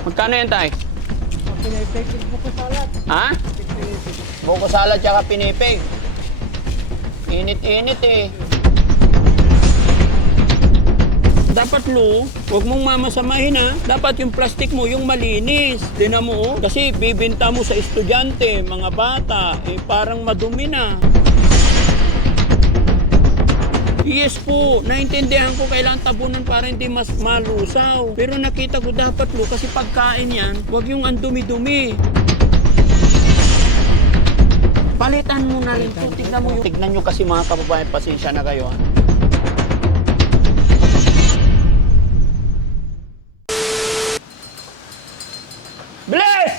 Magkano yan, tay? Pinipig, buko salad. Ha? Pinipig. Buko salad tsaka pinipig. Init-init eh. Dapat Lu, huwag mong mamasamahin ha. Dapat yung plastic mo, yung malinis. Tingnan mo oh. Kasi bibinta mo sa estudyante, mga bata, eh parang madumi na. Yes po, naintindihan ko kailangan tabunan para hindi mas malusaw. Pero nakita ko dapat Lu, kasi pagkain yan, huwag yung andumi-dumi. Palitan mo na rin po. Tignan mo yung... Tignan nyo kasi mga kababayan, pasensya na kayo ha. Bilis!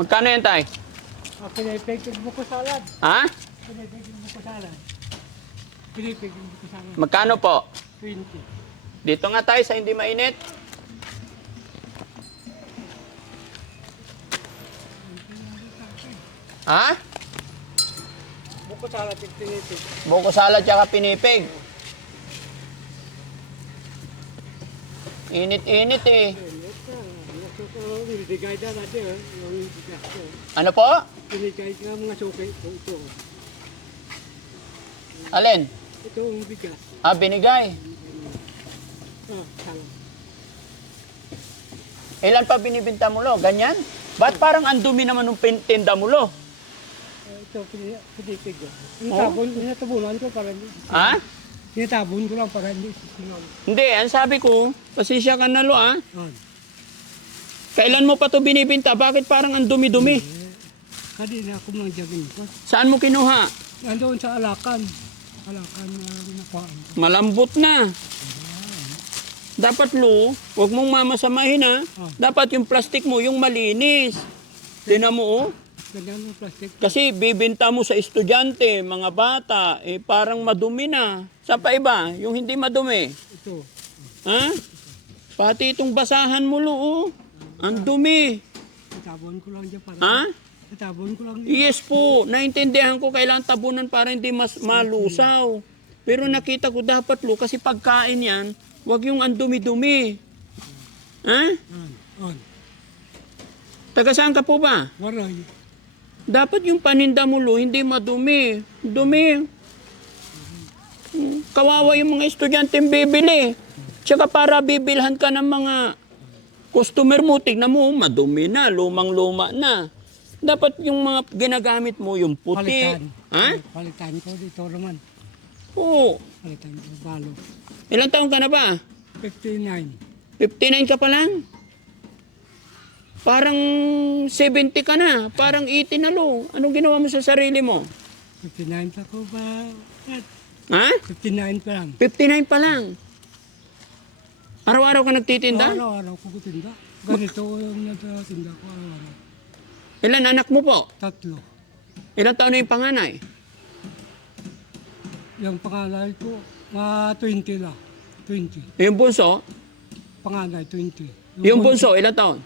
Magkano yan, tay? Pinipig, buko salad. Ha? Pinipig, buko salad. Pinipig, buko salad. Magkano po? 20. Dito nga tayo sa hindi mainit. Ha? Buko salad, pinipig. Buko salad tsaka pinipig. Init-init eh. Binigay na natin, yung bigas ko. Ano po? Binigay nga mga sukay ko ito. Alin? Ito ang bigas. Ah, binigay. Salad. Ilan pa binibinta mo lo? Ganyan? Ba't parang andumi naman ng tinda mo lo? Ito, pinipig ko. Oh? Tinatabunan ko para hindi. Ha? Tinatabon ko lang para hindi sisingaw. Hindi, ang sabi ko, pasensya ka na lo ah. Kailan mo pa to binibinta? Bakit parang ang dumi-dumi? Kanina ako mga jagin ko. Saan mo kinuha? Nandoon sa Alakan. Alakan na nakuhaan ko. Malambot na. Dapat Lu, huwag mong mamasamahin ha. Dapat yung plastic mo, yung malinis. Tingnan mo oh. Ganyan ang plastic. Kasi bibinta mo sa estudyante, mga bata, eh parang madumi na. Sa pa iba, yung hindi madumi. Ito. Ha? Pati itong basahan mo Lu oh. Ang dumi. Itabon ko lang dyan para. Ha? Itabon ko lang dyan. Yes po, naintindihan ko kailangan tabunan para hindi mas malusaw. Pero nakita ko dapat Lu, kasi pagkain yan, huwag yung andumi-dumi. Ha? On. Taga saan ka po ba? Waray. Dapat yung paninda mo Lu, hindi madumi. Dumi. Kawawa yung mga estudyante bibili. Tsaka para bibilhan ka ng mga customer mo, tignan mo, madumi na, lumang-luma na. Dapat yung mga ginagamit mo, yung puti. Palitan. Ha? Palitan ko dito naman. Oo. Palitan ko. Balo. Ilang taon ka na ba? 59. 59 ka pa lang? Parang 70 ka na. Parang 80 na Lu. Anong ginawa mo sa sarili mo? 59 pa ko ba? Ha? 59 pa lang. 59 pa lang. Araw-araw ka nagtitinda? Araw-araw ko tinda. Ganito yung nagtinda ko araw-araw. Ilan anak mo po? 3. Ilang taon na yung panganay? Yung panganay ko, mga 20 lang. 20. Yung bunso? Panganay, 20. Yung bunso, ilang taon?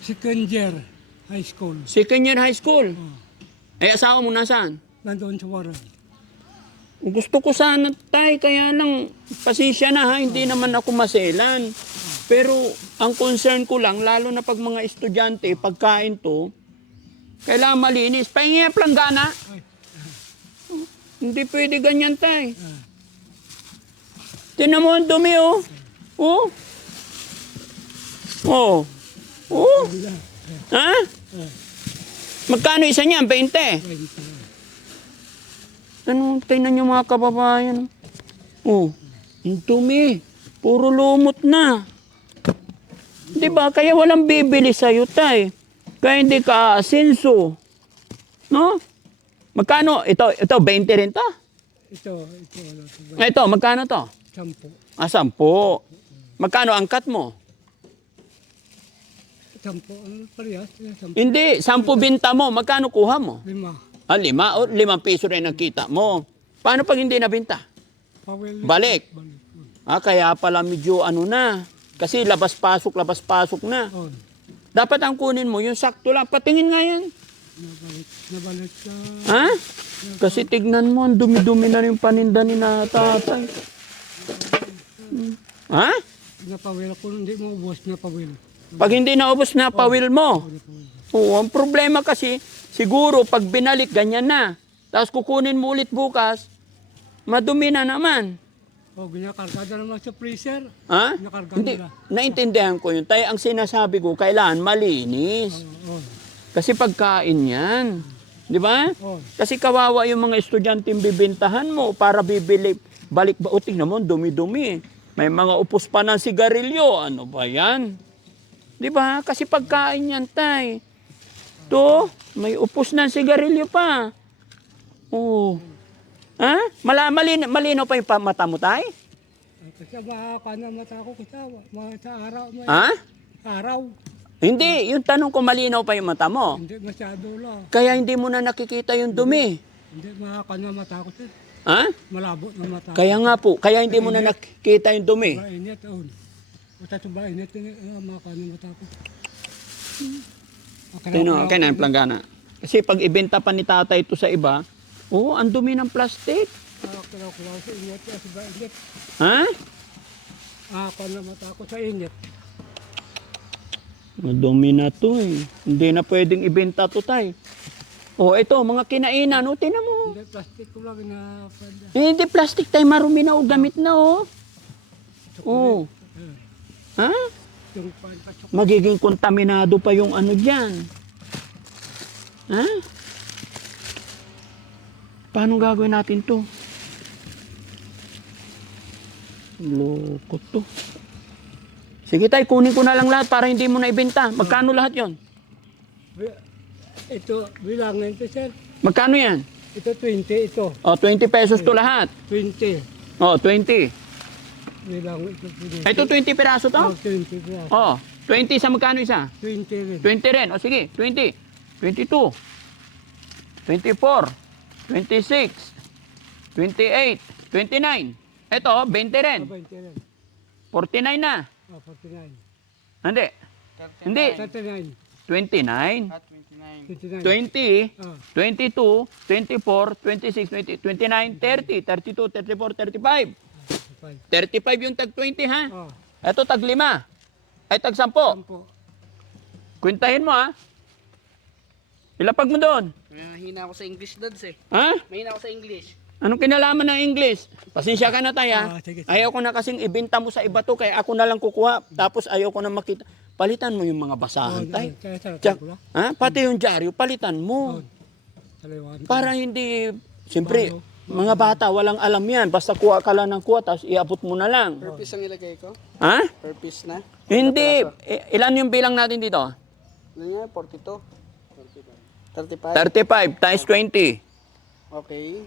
Second year high school. Second year high school. Oh. Eh, asawa mo nasaan? Nandoon sa Waray. Gusto ko sana tay, kaya lang pasensya na ha, hindi naman ako maselan. Pero ang concern ko lang, lalo na pag mga estudyante, pagkain to, kailangan malinis. Pahingi ang planggana. Hindi pwede ganyan tay. Tinan mo ang dumi oh. Oh. Oh. Oh. Ha? Magkano isa niyan? 20. Ano, tingnan niyo mga kababayan. Oh, ang dumi. Puro lumot na. Di ba? Kaya walang bibili sa'yo, tay. Kaya hindi ka asenso. No? Magkano? Ito 20 rin to? Ito. Ito, magkano to? 10. Ah, 10. Magkano ang cut mo? 10. Ano parehas? 10. Hindi, 10 binta mo. Magkano kuha mo? 5. Ah, 5. O, 5 piso rin ang kita mo. Paano pag hindi nabinta? Balik. Ah, kaya pala medyo ano na. Kasi labas-pasok na. Oh. Dapat ang kunin mo, yung sakto lang. Patingin nga yan. Nabalot sa... Ha? Kasi tignan mo, ang dumi-dumi na yung paninda ni na tatay. Ha? Napawil ko, hindi mo ubos, napawil. Pag hindi naubos na, pawil mo. Oo, ang problema kasi, siguro pag binalik, ganyan na. Tapos kukunin mo ulit bukas, madumi na naman. O, ginakargada naman sa freezer. Ha? Ginakarga Hindi, nila. naintindihan ko yun. Tayo, ang sinasabi ko, kailangan malinis. Oo. Kasi pagkain yan. Di ba? Oo. Kasi kawawa yung mga estudyante bibintahan mo para bibili. Balik ba? O, tingnan mo, dumi-dumi. May mga upos pa ng sigarilyo. Ano ba yan? Di ba? Kasi pagkain yan, tay. To, may upos ng sigarilyo pa. Oo. Ha? Malinaw pa yung mata mo, tay? Kasi makaka na mata ko kasi sa araw. Ha? Araw. Hindi. Yung tanong ko, malinaw pa yung mata mo. Hindi masyado lang. Kaya hindi mo na nakikita yung dumi. Hindi makaka na mata ko sir. Ha? Malabo na mata ko. Kaya nga po, kaya hindi mo na nakikita yung dumi. Mainit. Basta ito ba init, makaka na mata ko. Okay na yung planggana. Kasi pag ibenta pa ni tatay ito sa iba, oh, ang dumi ng plastic. Kalaw-kalaw sa init. Kasi ba init. Ha? Makaka na mata ko sa init. Madumi na to eh. Hindi na pwedeng ibenta to tay. Oh, ito, mga kinainan, oh, tinan mo. Hindi, plastic ko lang na Hindi plastic tay, marumi na oh, gamit na oh. Oh. Ha? yung pantasok. Magiging kontaminado pa yung ano dyan. Ha? Paano gagawin natin to? Loko to. Sige tay, kunin ko na lang lahat para hindi mo na ibenta. Magkano lahat yon? Ito, bilangin ito sir. Magkano yan? Ito 20, ito. Oh, 20 pesos to lahat. 20. Oh, 20. Bilangin ito. Ito 20 piraso to? 20 plus. Oh, 20 sa magkano isa? 20 rin. 20 rin. O sige, 20. 22. 24. 26. 28. 29. Ito, 20 rin. 20 rin. 49 na. 49. Hindi. Hindi. 39. 29. 29. 20. Ah, 22. 24. 26. 29. 30. 32. 34. 35. 35 yung tag 20 ha. Ah, Ito tag 5. Ay tag 10. 10. Kwentahin mo ha. Ilapag mo doon. Mahina ako sa English, Dads eh. Ha? Mahina ako sa English. Anong kinalaman ng English? Pasensya ka na tayo ha. Sige. Ayaw ko na kasing ibenta mo sa iba to kaya ako na lang kukuha. Tapos ayaw ko na makita. Palitan mo yung mga basahan tay. Kaya sa Tsak, ko lang. ha? Pati yung dyaryo, palitan mo. Saliwan. Para hindi, siyempre, mga bata, walang alam yan. Basta kuha ka lang ng kuha, tapos iabot mo na lang. Per piece ang ilagay ko? Ha? Per piece na? Hindi. Ilan yung bilang natin dito? Ano nga, 42? 35. 35 times 20. Okay.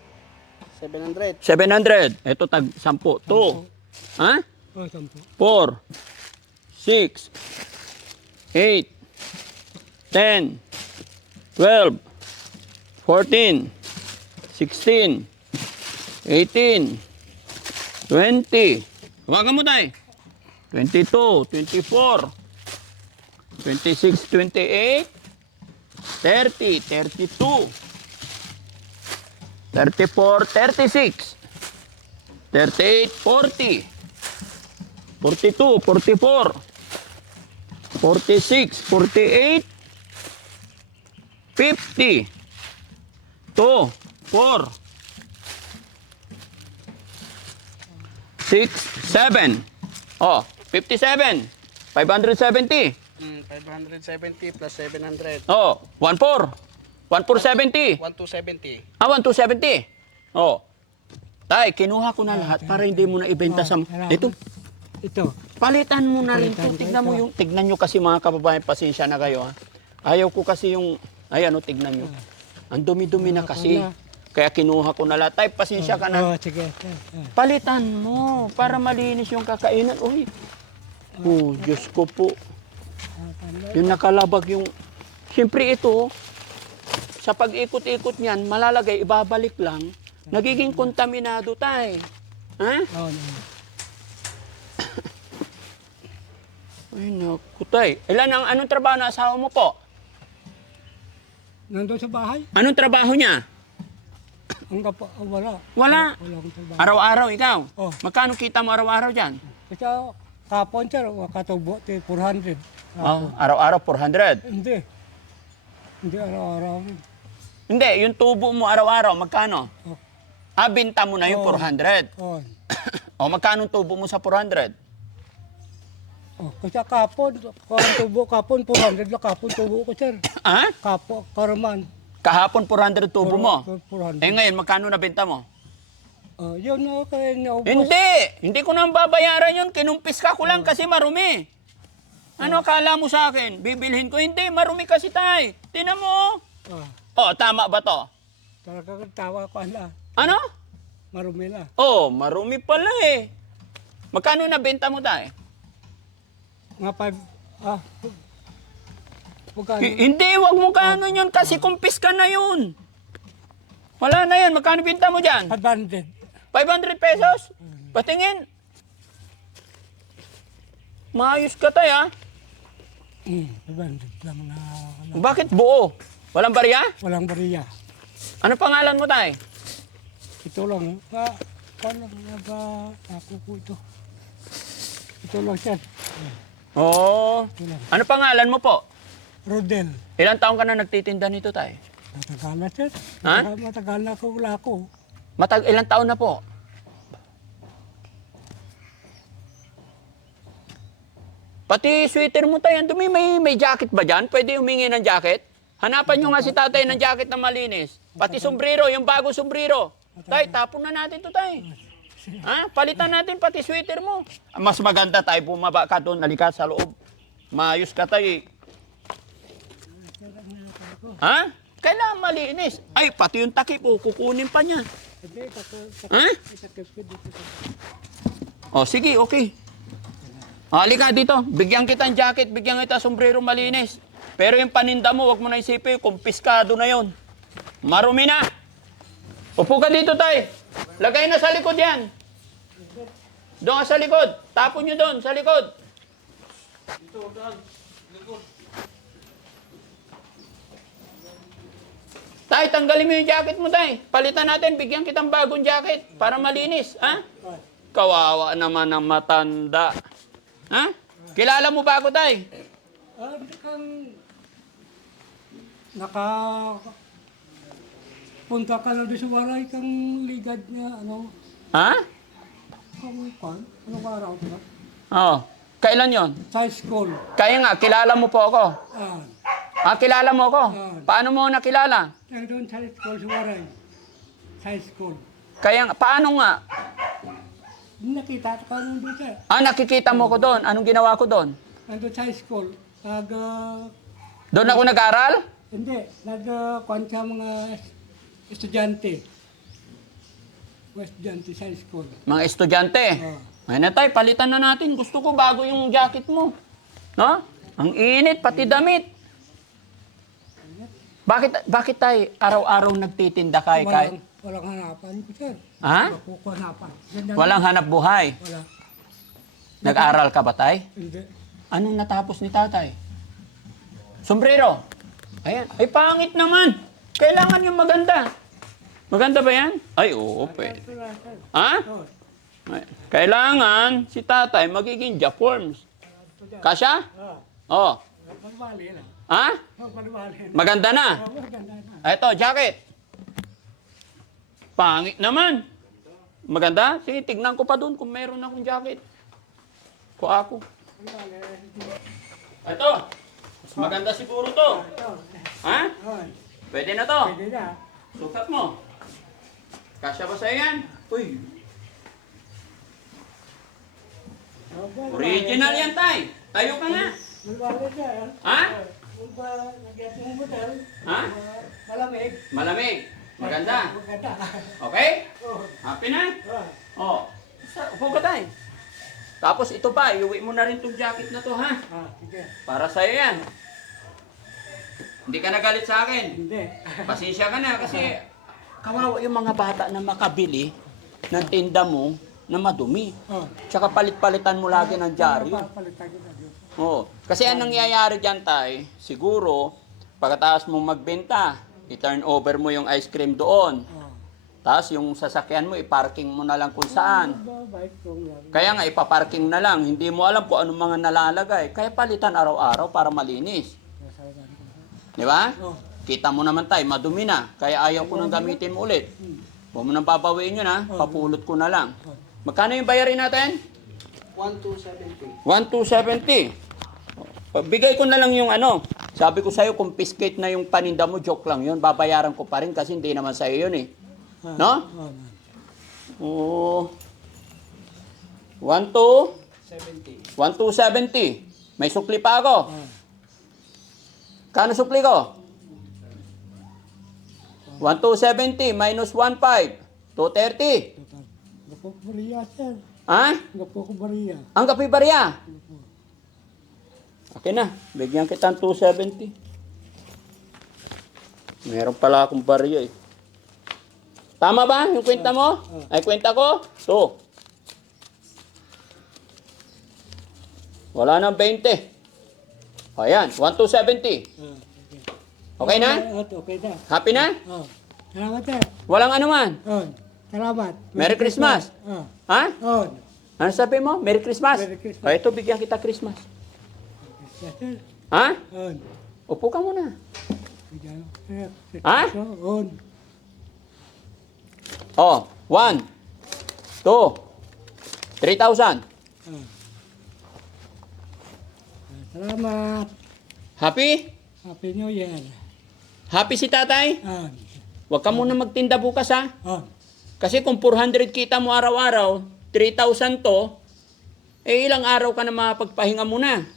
700. 700. Ito tag 10. 2. Ha? Oh, 10. 4. 6. 8. 10. 12. 14. 16. 18. 20. Huwagan mo tayo. 22. 24. 26. 28. 30. 32. 34, 36, 38, 40, 42, 44, 46, 48, 50, 2, 4, 6, 7, oh, 57, 570, 570 plus 700. oh, 14, 1470. 1270. 1270. Oh. Tay, kinuha ko na lahat para hindi mo na ibenta sa... Ito, Ito. palitan mo na rin ito. Tignan mo yung... Tignan nyo kasi mga kababayan, pasensya na kayo ha. Ayaw ko kasi yung... Ayan o, tignan nyo. Ang dumi-dumi na kasi. Kaya kinuha ko na lahat. Tay, pasensya ka na. Oh, sige. Palitan mo para malinis yung kakainan. Uy. Oh, Diyos ko po. Yung nakalabag yung... Siyempre ito, sa pag-ikot-ikot niyan, malalagay, ibabalik lang. Nagiging kontaminado tayo. Ha? Oh, no. Ay, naku tay. Anong trabaho na asawa mo po? Nandun sa bahay. Anong trabaho niya? Wala. Wala. Wala akong trabaho. Araw-araw ikaw? Oh. Magkano kita mo araw-araw dyan? Kasi kapon sir, katubo, 400. Oh, araw-araw 400. Hindi. Hindi araw-araw. Hindi, yung tubo mo araw-araw, magkano? Oh. Binta mo na yung Oh. 400. Oh. O, magkano tubo mo sa 400? Oh, kasi kapon tubo, kapon 400 lang kapon tubo ko sir. Ha? Kapo, karaman. Kahapon 400 tubo mo. 400. Ngayon, magkano na benta mo? Yun na kaya naubos. Hindi ko na babayaran yun. Kinumpis ka ko lang kasi marumi. Ano akala mo sa akin? Bibilhin ko? Hindi, marumi kasi tay. Tinan mo. Tama ba to? Talagang tawa ko ala. Ano? Marumi na. Marumi pala eh. Magkano na benta mo tay? Nga 5, magkano? Hindi, wag mo kano yun kasi kumpis ka na yun. Wala na yun. Magkano binta mo dyan? 500. 500 pesos? Patingin. Maayos ka tay ah. 500 lang na. Bakit buo? Walang barya? Walang bariya. Ano pangalan mo tay? Ito lang. Paano nga ba ako po ito? Ito lang sir. Oo. Ito lang. Ano pangalan mo po? Rodel. Ilang taong ka na nagtitinda nito tay? Matagal na sir. Ha? Matagal na ako, wala ako. Ilang taon na po? Pati sweater mo tayo, dumi, may jacket ba dyan? Pwede humingi ng jacket? Hanapan nyo nga si tatay ng jacket na malinis. Pati sombrero, yung bago sombrero. Tay, tapon na natin to tay. Ha? Palitan natin pati sweater mo. Mas maganda tayo, bumaba ka doon, nalikat sa loob. Maayos ka tayo. Ha? Kailangan malinis. Ay, pati yung takip, kukunin pa niya. Hindi, Ha? takip ko dito. Sige, okay. Halika dito, bigyan kita ng jacket, bigyan kita sombrero malinis. Pero yung paninda mo, wag mo na isipin, kumpiskado na yon. Marumi na. Upo ka dito, tay. Lagay na sa likod yan. Doon ka sa likod. Tapon nyo doon, sa likod. Tay, tanggalin mo yung jacket mo, tay. Palitan natin, bigyan kitang bagong jacket para malinis. Ha? Kawawa naman ang matanda. Ha? Kilala mo ba ako, tay? Punta ka na doon sa waray kang ligad na Ha? anong araw ba? Oo. Kailan yon? Sa school. Kaya nga, kilala mo po ako. Kilala mo ako? Paano mo nakilala? Nandun sa school sa waray. Sa school. Kaya nga, paano nga? Nakita ka nandun sir. Nakikita mo ko doon. Anong ginawa ko doon? Nandun sa school. Doon ako nag-aral? Hindi. Nag-kwan sa mga estudyante. Mga estudyante sa school. Mga estudyante. Ay na tay, palitan na natin. Gusto ko bago yung jacket mo. No? Ang init, pati damit. Bakit tay araw-araw nagtitinda kay? Walang hanapan ko sir. Ha? Walang hanapan. Walang hanap buhay. Wala. Nag-aral ka ba tay? Hindi. Anong natapos ni tatay? Sombrero. Ayan. Ay, pangit naman. Kailangan yung maganda. Maganda ba yan? Ay, oo, pwede. Ha? Ay, kailangan si tatay magiging Jaforms. Kasya? Oo. Pagmali lang. Ha? Pagmali. Maganda na. Maganda na. Ito, jacket. Pangit naman. Maganda? Sige, tignan ko pa doon kung meron akong jacket. Kuha ako. Ito. Mas maganda siguro to. Ha? Pwede na to. Pwede na. Sukat mo. Kasya ba sa'yo yan? Uy. Original yan, tay. Tayo ka nga. Magmali na. Ha? Nagyat yung model. Ha? Malamig. Malamig. Maganda. Maganda. Okay? Happy na? Oh. Upo ka, tay. Tapos ito pa, iuwi mo na rin itong jacket na to, ha? Sige. Para sa'yo yan. Hindi ka nagalit sa akin. Hindi. Pasensya ka na kasi kawawa yung mga bata na makabili ng tinda mo na madumi. Tsaka palit-palitan mo lagi ng dyaryo. Palitan ko na Diyos. Oo. Kasi anong nangyayari dyan, tay, siguro, pagkatapos mong magbenta, i-turn over mo yung ice cream doon. Tapos yung sasakyan mo, iparking mo na lang kung saan. Bike ko lang. Kaya nga, ipaparking na lang. Hindi mo alam kung anong mga nalalagay. Kaya palitan araw-araw para malinis. Di ba? Kita mo naman tayo, madumi na. Kaya ayaw ko nang gamitin mo ulit. Huwag mo nang babawiin yun ha. Papulot ko na lang. Magkano yung bayarin natin? 1,270. 1,270. Bigay ko na lang yung ano. Sabi ko sa'yo, confiscate na yung paninda mo. Joke lang yun. Babayaran ko pa rin kasi hindi naman sa'yo yun eh. No? Oo. 70. 1,270. May sukli pa ako. Kano sukli ko? 1,270 minus 1,5. 230. Gapo ko bariya, sir. Ha? Gapo ko bariya. Ang kape barya. Okay na. Bigyan kita ng 270. Meron pala akong barya eh. Tama ba yung kwenta mo? Ay, kwenta ko? 2. Wala nang 20. Ayan, 1,270. Okay na? Okay na. Happy na? Salamat, sir. Walang anuman. Salamat. Merry Christmas. Ha? Ano sabi mo? Merry Christmas? Merry Christmas. O, ito, bigyan kita Christmas. Yes, sir. Ha? Upo ka muna. Ha? Oh, 1, 2, 3,000. Salamat. Happy? Happy New Year. Happy si tatay? Huwag ka muna magtinda bukas ha. Kasi kung 400 kita mo araw-araw, 3,000 to, eh ilang araw ka na mapagpahinga muna.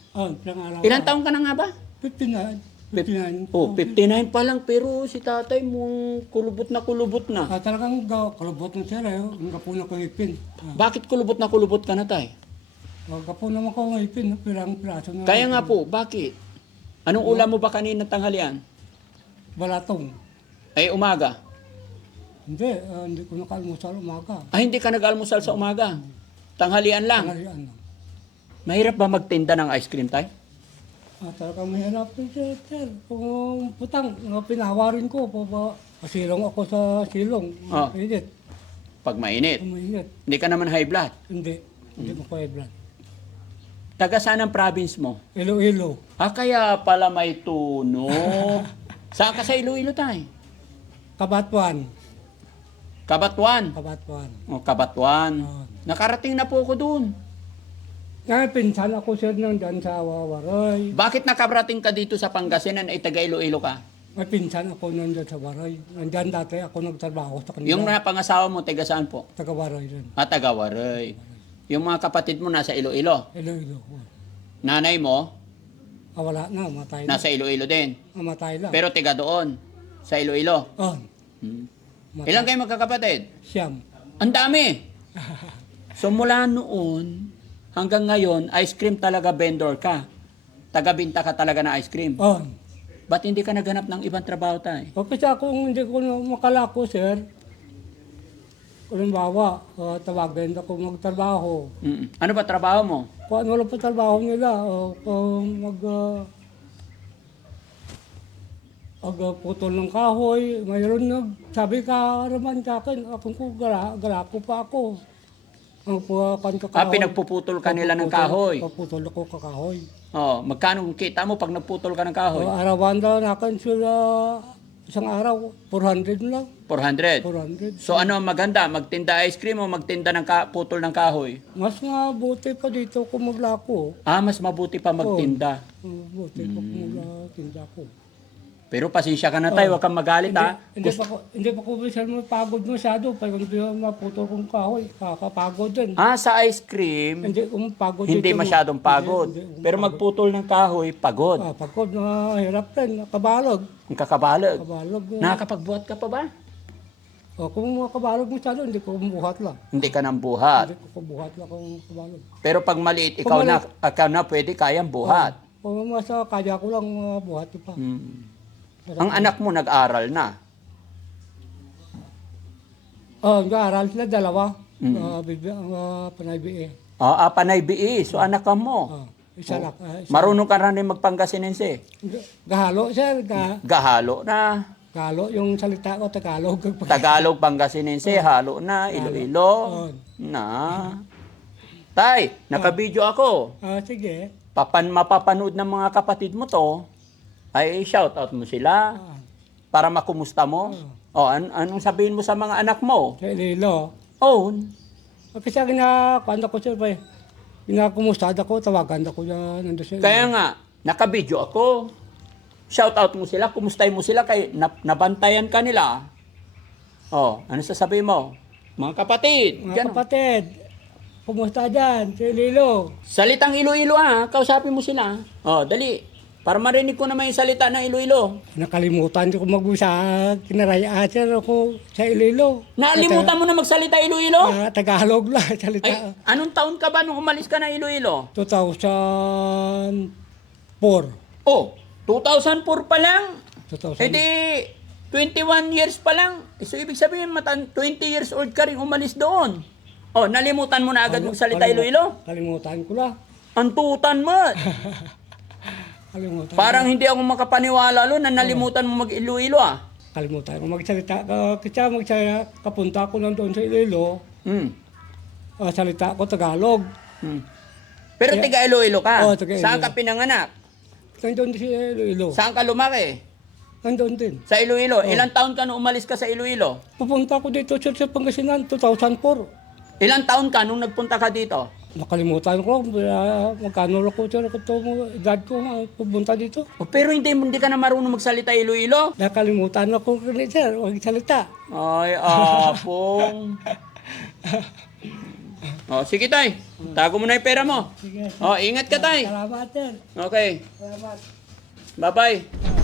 Ilang taon ka na nga ba? 59. 59. Oh, 59 pa lang pero si tatay mo kulubot na kulubot na. Talagang kalabot ng sir, ang gapo na kong ipin. Bakit kulubot ka na tay? Gapo naman ko ng ipin, pirang piraso na. Kaya nga po, bakit? Anong ulam mo ba kanina tanghalian? Balatong. Ay umaga. Hindi ko nakalmusal umaga. Ay hindi ka nag-almusal sa umaga. Tanghalian lang. Tanghalian lang. Mahirap ba magtinda ng ice cream tay? Talagang mahirap sir. Kung putang, pinawarin ko, pasilong ako sa silong. Init. Pag mainit. Mainit. Hindi ka naman high blood. Hindi mo kaya blood. Taga saan ang province mo? Iloilo. Kaya pala may tuno. Saan ka sa Iloilo tay? Kabatuan. Kabatuan. Kabatuan. O, Kabatuan. Nakarating na po ako doon. Ngayon, pinsan ako sir nang dyan sa Waray. Bakit nakarating ka dito sa Pangasinan ay taga Iloilo ka? May pinsan ako nandyan sa Waray. Nandyan dati ako nagtrabaho sa kanila. Yung napangasawa mo, taga saan po? Taga Waray rin. Taga Waray. Yung mga kapatid mo nasa Iloilo. Iloilo. Nanay mo, Wala na, matay na. nasa Iloilo din. Matay lang. Pero taga doon, sa Iloilo. Matay. Ilan kayo magkakapatid? Siyam. Ang dami! So mula noon, hanggang ngayon, ice cream talaga vendor ka. Taga-binta ka talaga na ice cream. Ba't hindi ka naghanap ng ibang trabaho tayo? Kasi ako hindi ko na makalako, sir. Halimbawa, tawagin ako magtrabaho. Ano ba trabaho mo? Kung ano lang pa trabaho nila, kung putol ng kahoy, mayroon sabi ka naman sa akin, akong galako pa ako. Ang kahoy. Pinagpuputol ka nila ng kahoy. Pagputol ako kakahoy. Magkano kita mo pag nagputol ka ng kahoy? Arawan daw na akin sila, isang araw, 400 lang. 400. 400. So ano ang maganda? Magtinda ice cream o magtinda ng putol ng kahoy? Mas mabuti pa dito kung maglako. Mas mabuti pa magtinda. Mabuti pa kung magtinda ko. Pero pasensya ka na tayo, huwag kang magalit ha. Hindi pa ko pagod masyado. Pag hindi maputol kong kahoy, kakapagod din. Sa ice cream, Hindi pagod hindi dito, masyadong pagod. Hindi, Pero magputol ng kahoy, pagod. pagod na hirap din. Kabalog. Ang kakabalag. Kabalog. Nakakapagbuhat ka pa ba? Kung kabalog masyado, hindi ko buhat lang. Hindi ka nang buhat. Hindi ko buhat lang kung kabalog. Pero pag maliit, ikaw na pwede kayang buhat. Kung masa kaya ko lang buhat pa. Ang anak mo nag-aral na. Nag-aaral sila dalawa. Panay BA. Panay BE. So anak ka mo. Isa lang. Isa. Marunong ka rin magpangasinense. Gahalo, sir. Gahalo na. Gahalo yung salita ko, Tagalog. Tagalog, Pangasinense, halo na, Iloilo. Oo. Na. Tay, nakabidyo ako. Sige. Mapapanood ng mga kapatid mo to, ay shoutout mo sila para makumusta mo. Anong sabihin mo sa mga anak mo? Sa Iloilo. Oh, Kasi kanda ko, sir, pinakumusta ako, tawagan ako yan. Nandun sila. kaya nga, nakabidyo ako. Shoutout mo sila, kumustahin mo sila, kay nabantayan ka nila. Ano sasabihin mo? Mga kapatid, Mga dyan, kapatid, kumusta dyan? Sa Iloilo. salitang Iloilo kausapin mo sila. Dali, para marinig ko naman yung salita ng Iloilo. Nakalimutan ko mag-usa, kinaraya sir ako sa Iloilo. Naalimutan mo na magsalita Iloilo? Tagalog lang, salita. Ay, anong taon ka ba nung umalis ka na Iloilo? 2004. 2004 pa lang. 2000. Eh di, 21 years pa lang. So, ibig sabihin, 20 years old ka rin umalis doon. Nalimutan mo na agad magsalita Iloilo? Kalimutan ko lang. Antutan mo. Kalimutan. Parang hindi ako makapaniwala na nalimutan mo mag-Iloilo Kalimutan ko magsalita. Kasi kapunta ko lang doon sa Iloilo. Salita ko Tagalog. Pero tiga Iloilo ka. Tiga Iloilo. Saan ka pinanganak? Nandun sa Iloilo. Saan ka lumaki? Nandun din. Sa Iloilo. Ilang taon ka nung umalis ka sa Iloilo? Pupunta ko dito sir, sa Pangasinan, 2004. Ilang taon ka nung nagpunta ka dito? Nakalimutan ko, magkano lang ko sir, edad ko pupunta dito. Pero hindi ka na marunong magsalita Iloilo? Nakalimutan ako rin sir, huwag salita. Ay, apong. Sige tay. Tago mo na yung pera mo. Sige. Ingat ka tay. Salamat sir. Okay. Salamat. Bye-bye.